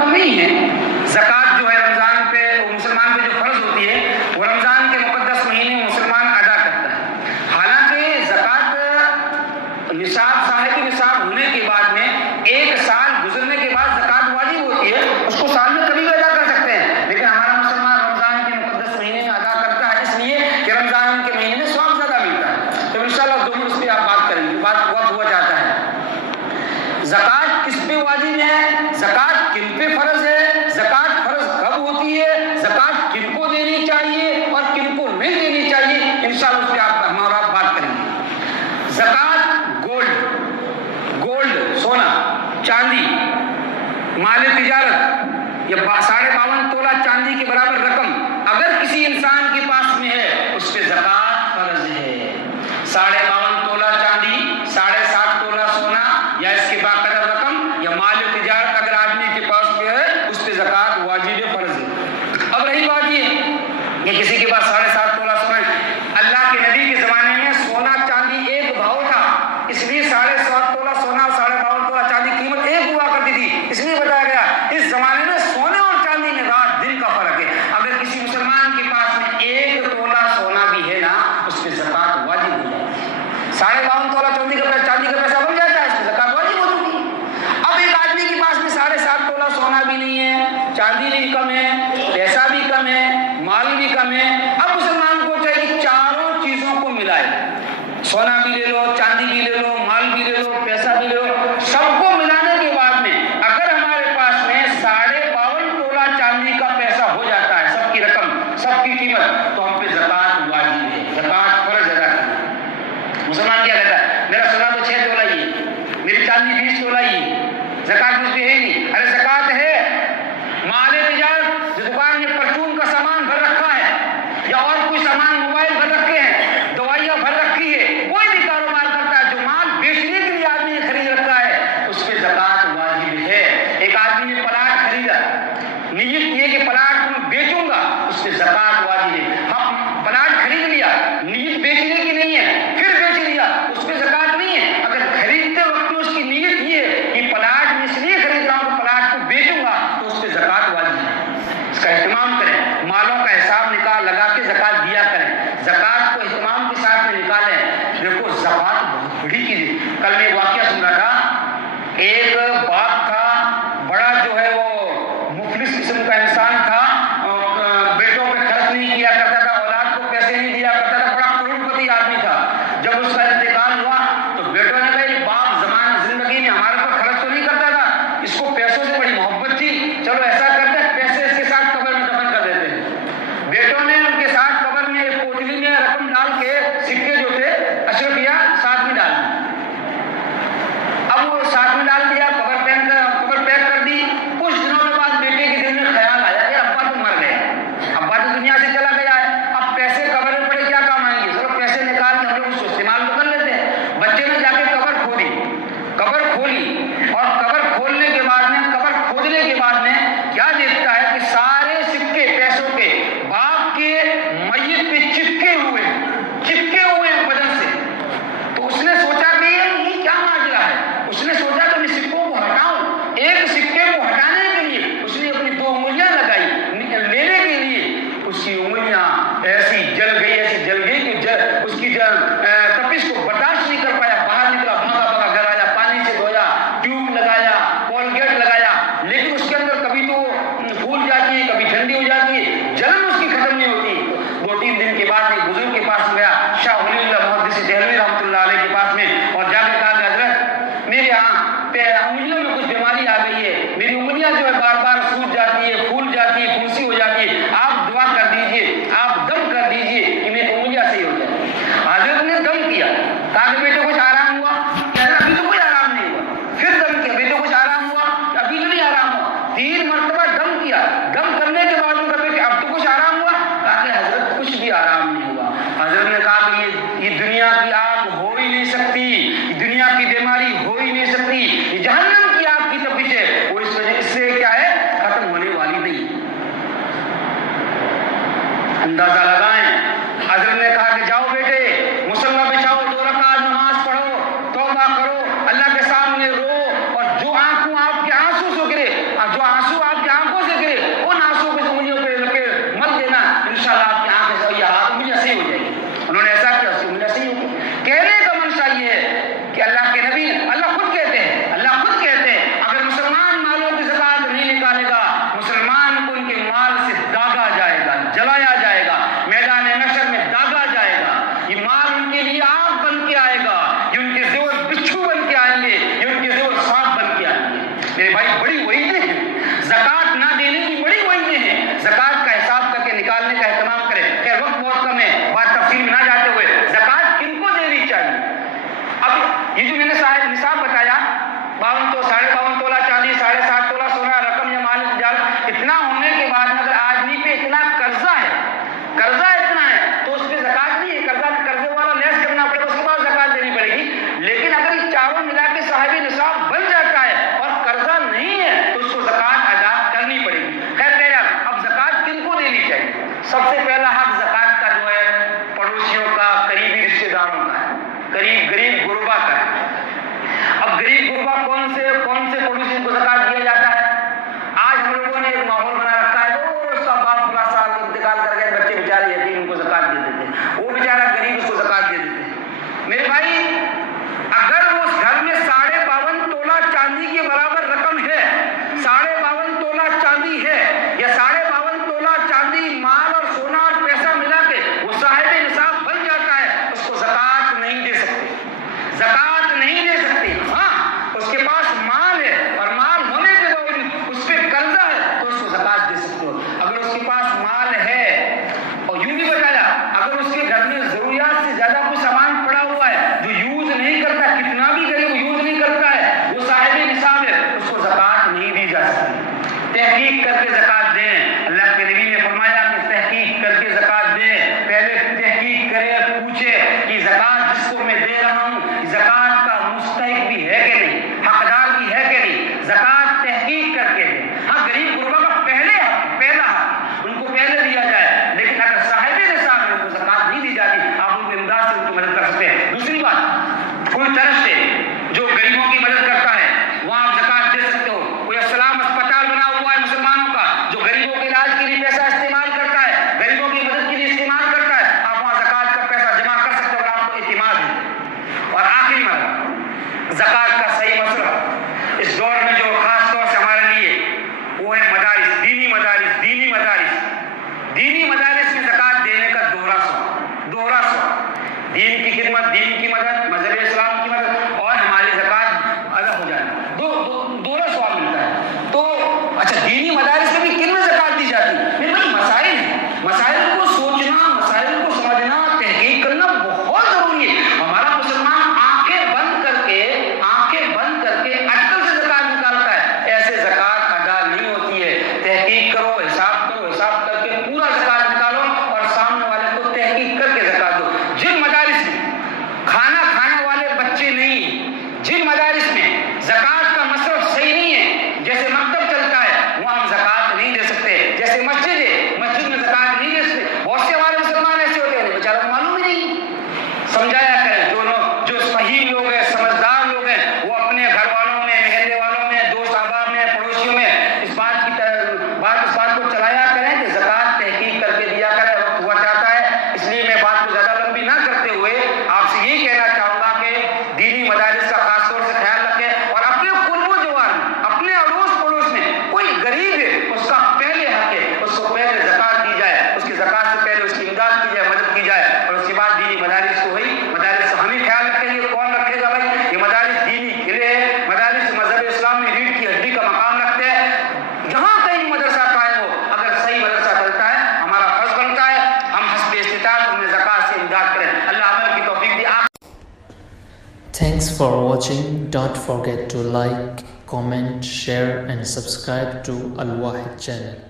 مطلب نہیں ہے زکوٰۃ جو ہے رمضان پہ مسلمان پہ جو فرض ہوتی ہے وہ رمضان کے مقدس مہینے میں مسلمان ادا کرتا ہے. حالانکہ زکوٰۃ نصاب صاحب نصاب ہونے کے بعد میں ایک سال گزرنے کے بعد زکوٰۃ واجب ہوتی ہے, اس کو سال میں کبھی بھی ادا کر سکتے ہیں, لیکن ہمارا مسلمان رمضان کے مقدس مہینے میں ادا کرتا ہے, اس لیے کہ رمضان کے مہینے میں ثواب زیادہ ملتا ہے. تو انشاءاللہ دو منٹ اس پہ آپ بات کریں گے. بات وقت ہوا جاتا ہے. زکوٰۃ کس پہ واجب ہے, زکوٰۃ کن پہ فرض ہے, زکوٰۃ فرض کب ہوتی ہے, زکوٰۃ کن کو دینی چاہیے اور کن کو نہیں دینی چاہیے, انشاءاللہ اس پہ ہمارا بات کریں گے. زکوٰۃ گولڈ سونا چاندی مال تجارت یا 52.5 تولہ چاندی کے برابر رقم اگر کسی انسان کے پاس میں ہے اس پہ زکوٰۃ فرض ہے. 52.5 تولہ چاندی 7.5 تولہ سونا یا اس کے باقدر رقم یا مال تجارت اگر آدمی کے پاس میں ہے اس پہ زکوٰۃ واجب فرض ہے. اب رہی بات یہ کہ کسی کے پاس 7.5 تولہ سونا ہے, اللہ کے نبی کے زمانے میں سونا چاندی ایک بھاؤ تھا, اس لیے 7.5 تولہ سونا اور 52.5 تولہ چاندی قیمت ایک ہوا کرتی تھی, اس لیے بتایا گیا اس زمانے میں سونے اور چاندی میں رات دن کا فرق ہے. اگر کسی مسلمان کے پاس میں 1 تولہ سونا بھی ہے نا اس پہ زکوٰۃ واجب ہو جاتی ہے. 52.5 تولہ چاندی کا پیسہ بن جاتا ہے, اس پہ زکوٰۃ واجب ہو چکی ہے. اب ایک آدمی کے پاس میں 7.5 تولہ سونا بھی نہیں ہے, چاندی بھی کم ہے, پیسہ بھی کم ہے, مال بھی کم ہے. اب مسلمان کو چاہیے کہ چاروں چیزوں کو ملائے, سونا بھی لے لو, چاندی بھی لے لو, مال بھی لے لو, پیسہ بھی لے لو, سب کو ملانے کے بعد میں اگر ہمارے پاس میں 52.5 تولہ چاندی کا پیسہ ہو جاتا ہے, سب کی رقم سب کی قیمت, تو ہم پہ زکوٰۃ واجب ہے, زکوٰۃ فرض ادا کرنا. مسلمان کیا کہتا ہے میرا سونا تو 6 تولہ ہی ہے, میری چاندی 20 تولہ ہی ہے, زکوٰۃ مجھ پہ ہے نہیں. ارے زکوٰۃ ہے. مال تجارت جو دکان میں پرچون کا سامان بھر رکھا ہے یا اور کوئی سامان موبائل بھر رکھے ہیں, دوائیاں بھر رکھی ہے, کوئی بھی کاروبار کرتا ہے جو مال بیچنے کے لیے آدمی نے خرید رکھا ہے اس پہ زکوٰۃ واجب ہے. ایک آدمی نے پلاٹ خریدا, نیت یہ کہ پلاٹ کو میں بیچوں گا, اس پہ زکوٰۃ واجب ہے. ہم پلاٹ خرید لیا, نیت بیچنے کی نہیں ہے, پھر بیچ لیا, اس پہ زکوٰۃ نہیں ہے. اگر خریدتے وقت میں اس کی نیت یہ ہے کہ پلاٹ میں اس لیے خرید رہا ہوں کہ پلاٹ کو بیچوں گا, تو اس پہ زکوٰۃ واجب ہے. اس کا اہتمام کریں, مالوں کا حساب نکال لگا کے زکوٰۃ دیا کریں, زکوٰۃ کو اہتمام کے ساتھ میں نکالیں. دیکھو زکوٰۃ بہت بڑی چیز ہے. کل میں واقعہ سن رہا تھا, ایک باپ تھا, بڑا جو ہے وہ مفلس قسم کا انسان تھا, بیٹوں پہ خرچ نہیں کیا کرتا تھا, اولاد کو پیسے نہیں دیا کرتا تھا, بڑا کروڑپتی آدمی تھا. جب اس کا انتقال ہوا تو بیٹوں نے کہا یہ باپ زمانہ زندگی میں ہمارے پر خرچ تو نہیں کرتا تھا, اس کو پیسوں سے بڑی محبت تھی, چلو ایسا کرتے ہیں پیسے اس کے ساتھ قبر میں دفن کر دیتے ہیں. بیٹوں نے ان کے ساتھ قبر میں ایک پوٹلی میں رقم ڈال کے سکے جو تھے اشرفیہ ساتھ میں ڈال دی. اب وہ ساتھ میں ڈال دیا, قبر پیک کر دی. کچھ دنوں کے بعد بیٹے کے دل میں خیال آیا کہ ابا تو مر گئے, ابا تو دنیا سے چلا گیا ہے, اب پیسے قبر میں پڑے کیا کام آئیں گے, چلو پیسے نکال کے ہم لوگ اس کو استعمال تو کر لیتے ہیں. بچے نے جا کے قبر کھولی اور قبر کھولنے کے بعد میں, قبر کھودنے کے بعد میں کیا دیکھتا ہے کہ سارے سکے پیسوں کے باپ کے میت پہ چپکے ہوئے ہیں بدن سے. تو اس نے سوچا کہ یہ کیا ماجرا ہے. اس نے سوچا کہ میں سکوں کو ہٹاؤں. ایک سکے کو ہٹانے کے لیے اس نے اپنی 2 انگلیاں لگائی, لینے کے لیے اس کی انگلیاں ایسی جل گئی کہ اس کی تپش کو برداشت نہیں کر پایا. باہر نکلا, بھاگا گھر آیا, پانی سے دھویا, ٹیوب لگایا, کولگیٹ لگایا, لیکن اس کے اندر کبھی تو پھول جاتی ہے, کبھی ٹھنڈی ہو جاتی ہے, جلن اس کی ختم نہیں ہوتی. 2-3 دن کے بعد ایک بزرگ کے پاس گیا, شاہ ولی اللہ محدث دہلوی رحمۃ اللہ علیہ کے پاس میں, اور جا کے کہا کہ حضرت میرے یہاں انگلیوں میں کچھ بیماری آ گئی ہے, میری انگلیاں جو ہے بار بار سوج جاتی ہے, پھول جاتی ہے, پھنسی ہو جاتی ہے, آپ دعا کر دیجئے, آپ دم کر دیجئے کہ میری انگلیاں صحیح ہو جائیں. حضرت نے دم کیا, کہا کہ بیٹے کچھ آرام ہوا, ابھی تو کوئی آرام نہیں ہوا. پھر دم کیا, بیٹے کچھ آرام ہوا, ابھی تو نہیں آرام ہوا. 3 مرتبہ دم کیا. دم کرنے کے بعد ان کا بیٹے اب تو کچھ آرام ہوا, کہا کہ حضرت کچھ بھی آرام نہیں ہوا. حضرت نے کہا کہ یہ دنیا کی آگ ہو ہی نہیں سکتی, دنیا کی بیماری ہو ہی نہیں سکتی, یہ جہنم کی آگ کی تپش ہے, وہ اس وجہ اس سے کیا ہے ختم ہونے والی نہیں. اندازہ لگائیں. حضرت نے کہا کہ جاؤ بیٹے مصلی بچھاؤ, 2 رکعت نماز پڑھو, توبہ کرو, اللہ کے سامنے رو, اور جو آنکھوں آپ کے آنسو سے گرے, جو آنسو آپ تحقیق کر کے زکات دیں. اللہ کے نبی نے فرمایا کہ تحقیق کر کے زکات دیں. پہلے تحقیق کرے, پوچھے کہ زکات جس کو میں دے رہا ہوں زکات کا مستحق بھی ہے کہ نہیں, حقدار بھی ہے کہ نہیں. زکات تحقیق کر کے دیں. ہاں غریب غربا کا پہلا حق ان کو پہلے دیا جائے, لیکن اگر صاحب نصاب ہے ان کو زکات نہیں دی جاتی, آپ ان کی امداد سے ان کی مدد کر سکتے ہیں. دوسری بات, کوئی ٹرسٹ ہے جو غریبوں کی مدد کرتا ہے, وہاں آپ زکات دے سکتے ہو. کوئی اسلام اسپتال بنا ہوا ہے مسلمانوں کا جو غریبوں کے علاج کے لیے پیسہ استعمال کرتا ہے, غریبوں کی مدد کے لیے استعمال کرتا ہے, آپ وہاں زکات کا پیسہ جمع کر سکتے ہو اگر آپ کو اعتماد ہے. اور آخری مرحلہ زکات کا صحیح مصرف اس دور میں جو خاص طور سے ہمارے لیے وہ ہے مدارس, دینی مدارس. دینی مدارس میں زکات دینے کا دوہرا سوال, دین کی خدمت, دین کی مدد, مذہب اسلام کی مدد اور ہماری زکات ادا ہو جانا, دوہرا سوال ملتا ہے. تو اچھا دینی مدارس میں بھی کن میں زکات دی جاتی ہے؟ مسائل کو سوچنا, مسائل کو سمجھنا, تحقیق کرنا بہت ضروری ہے. ہمارا مسلمان آنکھیں بند کر کے اٹکل سے زکات نکالتا ہے, ایسے زکات ادا نہیں ہوتی ہے. تحقیق کرو, حساب کر کے پورا زکات نکالو اور سامنے والے کو تحقیق کر کے زکات دو. جن مدارس میں کھانا کھانے والے بچے نہیں ہیں, جن مدارس میں زکات کا مصرف صحیح نہیں ہے, جیسے مکتب چلتا ہے وہاں ہم زکات نہیں دے سکتے. جیسے مسجد ہے, مسجد میں زکات نہیں دے سکتے. بہت سے ہمارے مسلمان ایسے ہوتے ہیں بیچاروں کو معلوم ہی نہیں. سمجھایا کریں جو فہیم لوگ ہیں, سمجھدار لوگ ہیں, وہ اپنے گھر والوں میں, محلے والوں میں, دوست احباب میں, پڑوسیوں میں اس بات کو چلایا کریں کہ زکات تحقیق کر کے دیا کریں. وقت ہوا چاہتا ہے, اس لیے میں بات کو زیادہ لمبی نہ کرتے ہوئے آپ سے یہی کہنا چاہوں گا کہ دینی مدارس کا خاص طور سے خیال رکھیں اور اپنے قرب و جوار میں, اپنے اڑوس پڑوس میں کوئی غریب ہے اس کا پہلے حق ہے, اس کو پہلے زکات دی جائے, اس کی زکات سے پہلے اس کی امداد کی جائے, مدد کی جائے, اور اس کے بعد دینی مدارس کو مدارس ہم ہی خیال رکھیں گے. کون رکھے گا بھائی؟ یہ مدارس دینی قلعے ہیں, مدارس مذہب اسلام میں ریڑھ کی ہڈی کا مقام رکھتے ہیں. جہاں کہیں مدرسہ قائم ہو, اگر صحیح مدرسہ چلتا ہے ہمارا فرض بنتا ہے ہم حسب استطاعت ان میں زکات سے امداد کریں. اللہ عمل کی توفیق دی. Thanks for watching. Don't forget to like, comment, share and subscribe to Al Wahid channel.